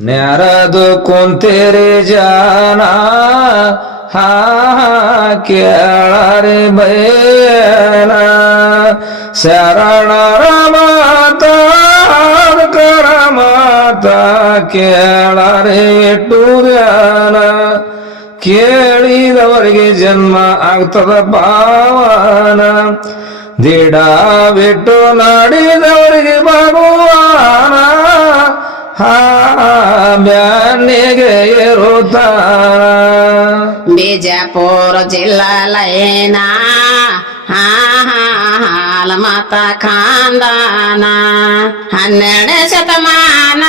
ನ್ಯಾರದು ಕುಂತೇರಿ ಜಾನ ಹಾ ಕೇಳರೆ ಬಯನ ಶರಣರ ಮಾತ ಕರ ಮಾತ ಕೇಳರೆ ಇಟ್ಟು ಧ್ಯಾನ ಕೇಳಿದವರಿಗೆ ಜನ್ಮ ಆಗ್ತದ ಪಾವನ ದಿಡ ಬಿಟ್ಟು ನಾಡಿದವರಿಗೆ ಭಗವಾನ ಹಾ ಬ್ಯಾನಿಗೆ ಇರುತ್ತಾನ ಬಿಜಾಪುರ ಜಿಲ್ಲಾಲಯನ ಹಾಲ ಮತ ಖಾಂದಾನ 12ನೇ ಶತಮಾನ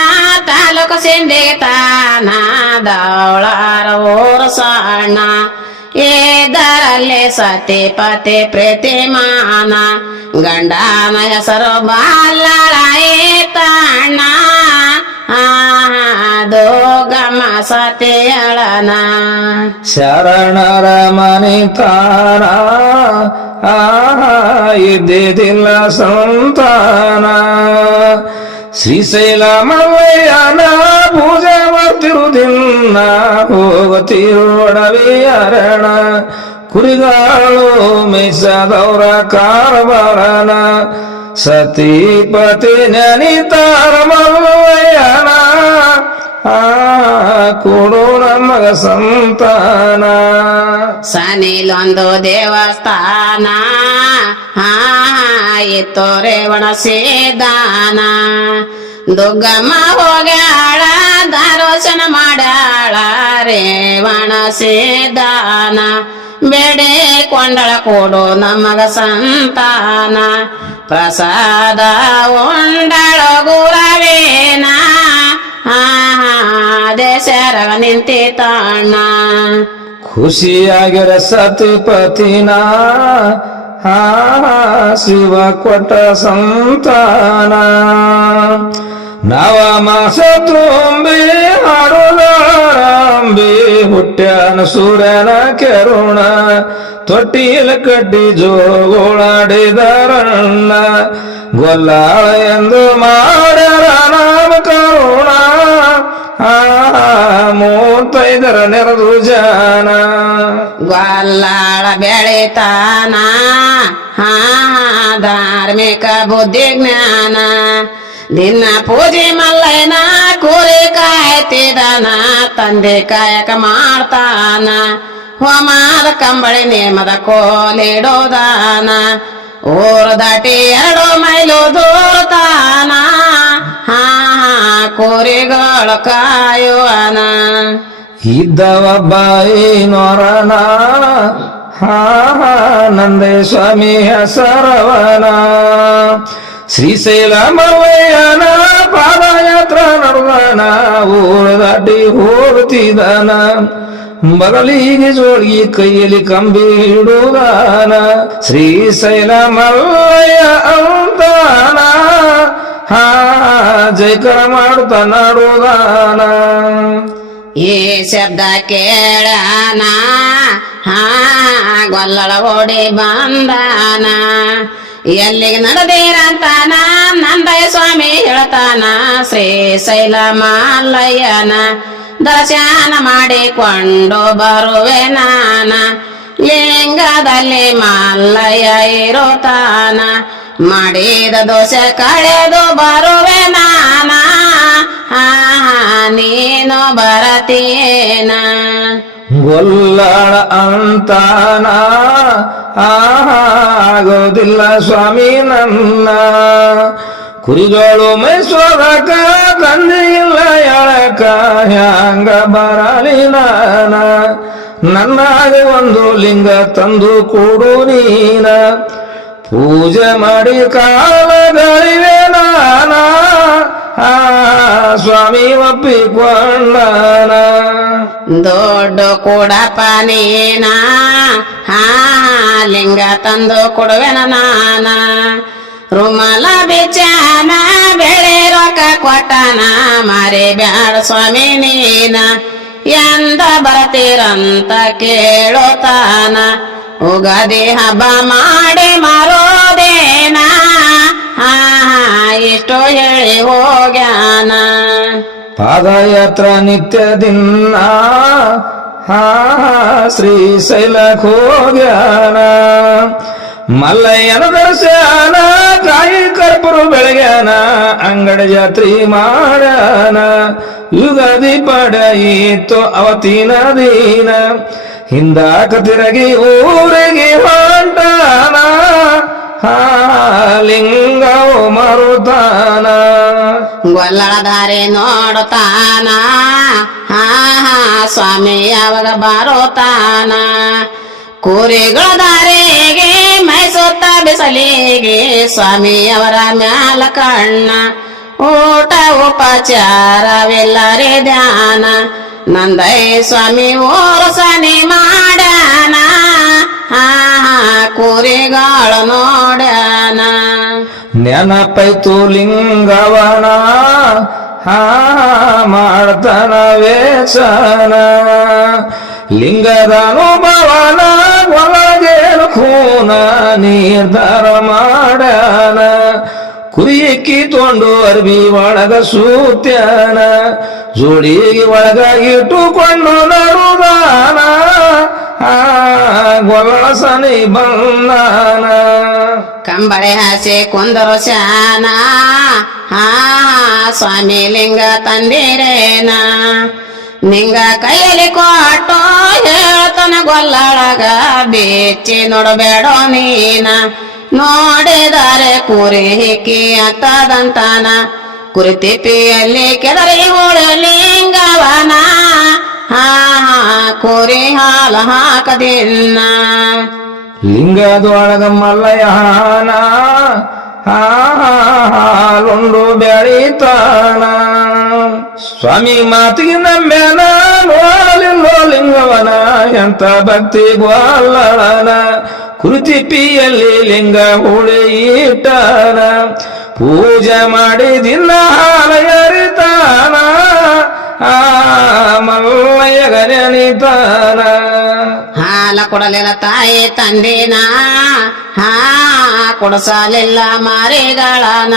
ತಾಲೂಕು ಸಿಂಡಿತಾನ ದೌಳಾರ ಊರು ಸಣ್ಣ ಇದರಲ್ಲಿ ಸತಿ ಪತಿ ಪ್ರತಿಮಾನ ಗಂಡನ ಹೆಸರು ಬಾಲಳಾಯಿತಣ್ಣ ದೋಗಮ ಸತಿಯಳನ ಶರಣರ ಮನಿತಾನ ಇದ್ದಿದ್ದಿಲ್ಲ ಸಂತಾನ ಶ್ರೀಶೈಲ ಮಲ್ಲಯ್ಯನ ಪೂಜೆ ಮಾಡ್ತಿರುವುದಿಲ್ಲ ಹೋಗುತ್ತಿರುವಡವಿ ಅರಣ ಕುರಿಗಾಳು ಮೆಸದವರ ಕಾರಬಾರನ ಸತಿಪತಿ ನೆನಿತಾರ ಮಲ್ಲಯ್ಯನ ಕೊಡು ನಮಗ ಸಂತಾನ ಸನಿಲೊಂದು ದೇವಸ್ಥಾನ ಇತ್ತು ರೇವಣ ಸೇದಾನ ದುಗ್ಗಮ್ಮ ಹೋಗ್ಯಾಳ ದರ್ಶನ ಮಾಡ್ಯಾಳ ರೇವಣ ಸೇದಾನ ಬೇಡೆ ಕೊಂಡಳ ಕೊಡು ನಮಗ ಸಂತಾನ ಪ್ರಸಾದ ಉಂಡಳ ಗುರವೇನ ದೇಶರಗ ನಿಂತಿತಾಣ ಖುಷಿಯಾಗಿರ ಸತಿಪತಿನ ಶಿವ ಕೊಟ್ಟ ಸಂತಾನ ನವ ಮಾಸ ತುಂಬಿ ಹಾಡುದಾರಂಬಿ ಹುಟ್ಟ್ಯಾನ ಸೂರ್ಯನ ಕೆರುಣ ತೊಟ್ಟಿಲ ಕಟ್ಟಿ ಜೋಗೋಳಾಡಿದರಣ್ಣ ಗೊಲ್ಲಾಳ ಎಂದು ಮಾಡ್ಯಾರ ನಾಮ ಕರುಣ 35 ನೆರೆದು ಜಾನ ಗೊಲ್ಲಾಳ ಬೆಳಿತಾನ ಧಾರ್ಮಿಕ ಬುದ್ಧಿ ಜ್ಞಾನ ದಿನ ಪೂಜೆ ಮಲ್ಲಯ್ಯನ ಕುರಿ ಕಾಯ್ತಿದಾನ ತಂದೆ ಕಾಯಕ ಮಾಡ್ತಾನ ಹೋಮದ ಕಂಬಳಿ ನೇಮದ ಕೋಲಿಡೋದಾನ ಊರು ದಾಟಿ 2 ಮೈಲು ದೂರತಾನ ಕುರಿಗಳು ಕಾಯುವನ ಇದ್ದವ ಬಾಯಿನೊರನ ನಂದೇ ಸ್ವಾಮಿ ಹೆಸರವನ ಶ್ರೀಶೈಲ ಮಲ್ಲಯ್ಯನ ಪಾದಯಾತ್ರ ನಡೆದನ ಊರು ದಾಟಿ ಹೋಗುತ್ತಿದ್ದಾನ ಬಗಲಿಗೆ ಜೋಳಿಗೆ ಕೈಯಲ್ಲಿ ಕಂಬಿ ಹಿಡುದಾನ ಶ್ರೀಶೈಲ ಮಲ್ಲಯ್ಯ ಅಂತಾನ ಜೈಕರ ಮಾಡುತ್ತ ನಾಡುದಾನ ಈ ಶಬ್ದ ಕೇಳಾನ ಗೊಲ್ಲಳ ಓಡಿ ಬಂದಾನ ಎಲ್ಲಿಗೆ ನಡೆದಿರಂತಾನ ನಂದಯ್ಯ ಸ್ವಾಮಿ ಹೇಳ್ತಾನ ಶ್ರೀಶೈಲ ಮಲ್ಲಯ್ಯನ ದರ್ಶನ ಮಾಡಿಕೊಂಡು ಬರುವೆ ನಾನ ಲಿಂಗದಲ್ಲಿ ಮಲ್ಲಯ್ಯ ಇರುತ್ತಾನ ಮಾಡಿದ ದೋಷ ಕಳೆದು ಬರುವೆ ನಾನ ನೀನು ಬರತೀನ ಗೊಲ್ಲಾಳ ಅಂತಾನ ಆಗೋದಿಲ್ಲ ಸ್ವಾಮಿ ನನ್ನ ಕುರಿಗಳು ಮೈಸೂರಕ ತಂದೆಯಿಲ್ಲ ಎಳಕ ಹ್ಯಾಂಗ ಬರಲಿ ನಾನ ನನ್ನಾಗೆ ಒಂದು ಲಿಂಗ ತಂದು ಕೊಡು ನೀನ ಪೂಜೆ ಮಾಡಿ ಕಾಲಗಳಿವೆ ನಾನ ಸ್ವಾಮಿ ಒಪ್ಪಿಕೊಂಡನ ದೊಡ್ಡ ಕೊಡಪ ನೀನ ಲಿಂಗ ತಂದು ಕೊಡುವೆನ ನಾನ ರುಮಲ ಬಿಚಾನ ಬೆಳೆ ರೊಕ್ಕ ಕೊಟ್ಟನ ಮಾರಿ ಬ್ಯಾಡ ಸ್ವಾಮಿ ನೀನ ಎಂದ ಬರ್ತೀರಂತ ಕೇಳುತ್ತಾನ ಉಗಾದಿ ಹಬ್ಬ ಮಾಡಿ ಮಾರೋದೇನ ಇಷ್ಟು ಹೇಳಿ ಹೋಗ್ಯಾನ ಪಾದಯಾತ್ರ ನಿತ್ಯ ದಿನ ಶ್ರೀಶೈಲಕ್ಕೆ ಹೋಗ್ಯಾನ ಮಲ್ಲಯ್ಯನ ದರ್ಶನ ಕಾಯಿ ಕರ್ಪೂರ ಬೆಳಗ್ಯಾನ ಅಂಗಡಿ ಜಾತ್ರಿ ಮಾಡ್ಯಾನ ಯುಗಾದಿ ಪಡೆಯಿತು ಅವತ್ತಿನ ದಿನ ಹಿಂದಾಕ ತಿರುಗಿ ಊರಿಗೆ ಹೊಂಟಾನ ಲಿಂಗವು ಮರುತಾನ ಗೊಲ್ಲಳ ದಾರಿ ನೋಡುತ್ತಾನ ಸ್ವಾಮಿ ಯಾವಾಗ ಬರುತ್ತಾನ ಕುರಿಗಳ ದಾರಿಗೆ ಮೈಸುತ್ತ ಬಿಸಲಿಗೆ ಸ್ವಾಮಿಯವರ ಮ್ಯಾಲ ಕಣ್ಣ ಊಟ ಉಪಚಾರವಿಲ್ಲರೆ ಧ್ಯಾನ ನಂದೈ ಸ್ವಾಮಿ ಓರಸನೆ ಮಾಡ್ಯಾನ ಕುರಿಗಳ ನೋಡ್ಯಾನ ನೆನಪೈತು ಲಿಂಗವನ ಮಾಡ್ತಾನ ವೇಚನ ಲಿಂಗದ ಅನುಭವನ ಒಳಗೇನು ಖೂನ ನಿರ್ಧಾರ ಮಾಡ್ಯಾನ ಕುರಿಯಕ್ಕಿ ತೊಂಡು ಅರ್ಬಿ ಒಳಗ ಸೂತ್ಯಾನ ಜೋಡಿಗೆ ಒಳಗ ಇಟ್ಟುಕೊಂಡು ನಡುದಾನ ಗೊಲ್ಲ ಸನಿ ಬಂದಾನ ಕಂಬಳೆ ಹಾಸೆ ಕೊಂದರು ಶಾನ ಸ್ವಾಮಿ ಲಿಂಗ ತಂದಿರೇನ ನಿಂಗ ಕೈಯಲ್ಲಿ ಕೊಟ್ಟು ಹೇಳ್ತನ ಗೊಲ್ಲೊಳಗ ಬೆಚ್ಚಿ ನೋಡಬೇಡೋ ನೀನ ನೋಡಿದರೆ ಕುರಿ ಹಿಕ್ಕಿ ಆಗ್ತದಂತಾನ ಕುರಿ ತಿಪ್ಪಿಯಲ್ಲಿ ಕೆದರಿ ಹೋಳು ಲಿಂಗವನ ಕುರಿ ಹಾಲ ಹಾಕದಿನ್ನ ಲಿಂಗದೊಳಗ ಮಲ್ಲಯ್ಯನ ಹಾಲುಂಡು ಬೆಳಿತಾನ ಸ್ವಾಮಿ ಮಾತಿಗೆ ನಂಬ್ಯಾನ ನೋಡಲಿಲ್ಲೋ ಲಿಂಗವನ ಎಂತ ಭಕ್ತಿ ಗೊಲ್ಲಳನ ಕುರುತಿಪ್ಪಿಯಲ್ಲಿ ಲಿಂಗ ಹುಳಿ ಇಟ್ಟಾನ ಪೂಜೆ ಮಾಡಿ ದಿನ ಹಾಲ ಎರಿತಾನ ಮಲ್ಲಯ್ಯಗ ನೆನಿತಾನ ಹಾಲ ಕೊಡಲಿಲ್ಲ ತಾಯಿ ತಂದಿನ ಕೊಡಸಲಿಲ್ಲ ಮಾರಿಗಳನ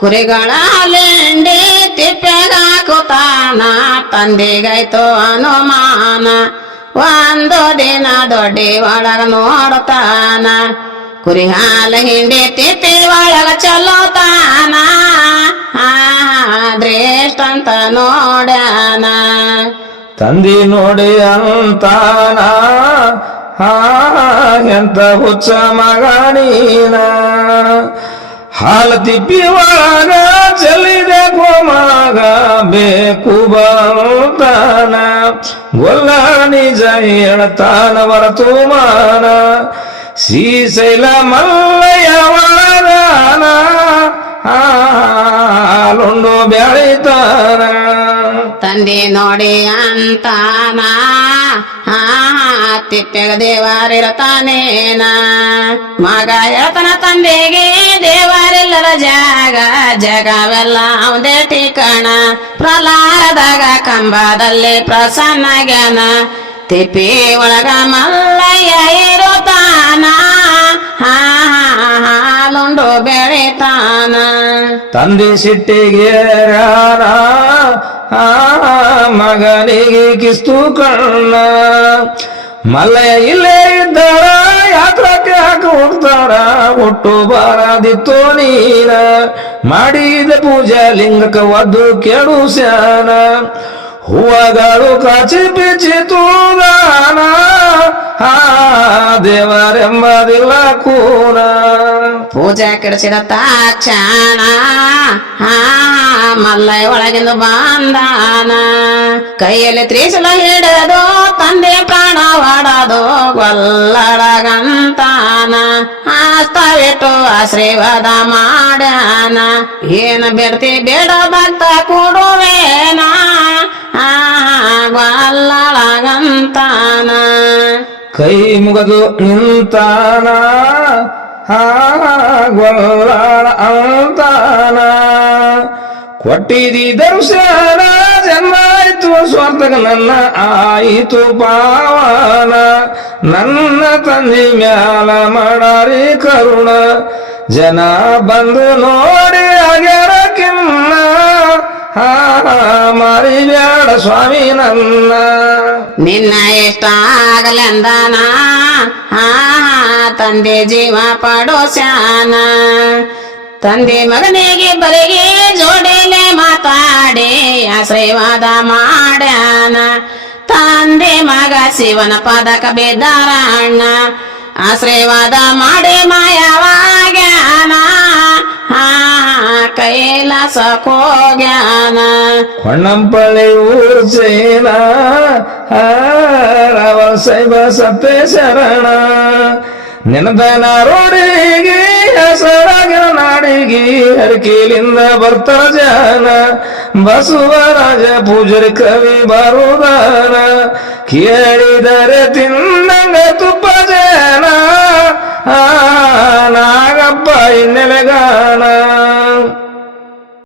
ಕುರಿಗಳ ಲೆಂಡಿ ತಿಪ್ಪೆಗಾಕುತ್ತಾನ ತಂದಿಗಾಯ್ತು ಅನುಮಾನ ಒಂದು ದಿನ ದೊಡ್ಡಿ ಒಳಗ ನೋಡುತ್ತಾನ ಕುರಿ ಹಾಲ ಹಿಂಡಿ ತಿಪ್ಪಿ ಒಳಗ ಚಲೋತಾನ ದ್ರೇಷ್ಠ ಅಂತ ನೋಡ್ಯಾನ ತಂದಿ ನೋಡಿ ಅಂತಾನ ಎಂತ ಹುಚ್ಚ ಮಗನೀನ ಹಾಲು ತಿಪ್ಪಿ ಒಳಗ ಚೆಲ್ಲಿದೆ ಗೋಮಾಗ ಬೇಕು ಬಂತಾನ ಗೊಲ್ಲ ನಿಜ ಹೇಳ್ತಾನ ವರತುಮಾನ ಶ್ರೀಶೈಲ ಮಲ್ಲಯ್ಯ ಒಳಗಾನ ಹಾಲುಂಡು ಬೆಳಿತಾನ ತಂದೆ ನೋಡಿ ಅಂತಾನ ತಿಪ್ಪೆಗ ದೇವರಿರತಾನೇನ ಮಗ ಹೇಳ್ತಾನ ತಂದೆಗೆ ದೇವರಿಲ್ಲದ ಜಾಗ ಜಗವೆಲ್ಲ ಅವದೇ ಠಿಕಾಣ ಪ್ರಲಾರದಾಗ ಕಂಬದಲ್ಲಿ ಪ್ರಸನ್ನಗ್ಯಾನ ತಿಪ್ಪಿ ಒಳಗ ಮಲ್ಲಯ್ಯ ಇರುತ್ತಾನ ಹಾಲುಂಡು ಬೆಳಿತಾನ ತಂದೆ ಸಿಟ್ಟಿಗೆ ಮಗನಿಗೆ ಕಿಸ್ತು ಕಣ್ಣ ಮಲ್ಲಯ್ಯ ಇಲ್ಲೇ ಇದ್ದಾರ ಯಾತ್ರಕ್ಕೆ ಹಾಕಿ ಹೋಗ್ತಾರ ಒಟ್ಟು ಬಾರದಿತ್ತು ನೀನ ಮಾಡಿದ ಪೂಜೆ ಲಿಂಗಕ್ಕೆ ಒದ್ದು ಕೆಡು ಸ್ಯಾನ ಹೂವಗಳು ಕಾಚಿ ಬಿಚ್ಚಿ ತೂಗಾನ ದೇವರೆಂಬದಿಲ್ಲ ಕೂನ ಪೂಜೆ ಕೆಡಿಸಿದ ತಾಕ್ಷಣ ಮಲ್ಲಯ್ಯ ಒಳಗಿಂದ ಬಂದಾನ ಕೈಯಲ್ಲಿ ತ್ರಿಶೂಲ ಹಿಡಿದು ತಂದೆ ಪ್ರಾಣ ಹೊಡದು ಗೊಲ್ಲಳಗಂತಾನ ಹಸ್ತವಿಟ್ಟು ಆಶೀರ್ವಾದ ಮಾಡ್ಯಾನ ಏನ ಬೇಡ್ತಿ ಬೇಡ ಭಕ್ತ ಕೊಡುವೇನ ಗೊಲ್ಲಳಗಂತಾನ ಕೈ ಮುಗದು ನಿಂತಾನ ಗೊಲ್ಲಾಳ ಅಂತಾನ ಕೊಟ್ಟಿದಿ ದರ್ಶನ ಜನ್ಮಾಯ್ತು ಸ್ವಾರ್ಥಕ ನನ್ನ ಆಯಿತು ಪಾವನ ನನ್ನ ತಂದೆ ಮ್ಯಾಲ ಮಾಡಾರಿ ಕರುಣ ಜನ ಬಂದು ನೋಡಿ ಆಗ್ಯಾರ ಕಿನ್ನ ಮಾರಿಬ್ಯಾಡ ಸ್ವಾಮಿ ನನ್ನ ನಿನ್ನ ಇಷ್ಟ ಆಗಲೆಂದನ ತಂದೆ ಜೀವ ಪಡೋಸ್ಯಾನ ತಂದೆ ಮಗನಿಗೆ ಬರಿಗೆ ಜೋಡಿಲೆ ಮಾತಾಡಿ ಆಶೀರ್ವಾದ ಮಾಡ್ಯಾನ ತಂದೆ ಮಗ ಶಿವನ ಪದಕ ಬಿದ್ದಾರಣ್ಣ ಆಶೀರ್ವಾದ ಮಾಡಿ ಮಾಯವಾಗ್ಯಾನ ಕೈಲಾಸಕ್ಕೋಗ್ಯಾನ ಹೊನ್ನಂಪಳ್ಳಿ ಊರು ಚೈನ ರಾವಣ ಸೈಬ ಸತ್ತೇ ಶರಣ ನೆನದನ ರೋಡಿಗೆ ಹೆಸರಾಗಿನ ನಾಡಿಗೆ ಹರಕೇಲಿಂದ ಬರ್ತಾರ ಜನ ಬಸವರಾಜ ಪೂಜರಿ ಕವಿ ಬರುದಾನ ಕೇಳಿದರೆ ತಿನ್ನಂಗ ತುಪ್ಪ ಜನ ನಾಗಪ್ಪ ಇನ್ನೆಲೆಗಾನ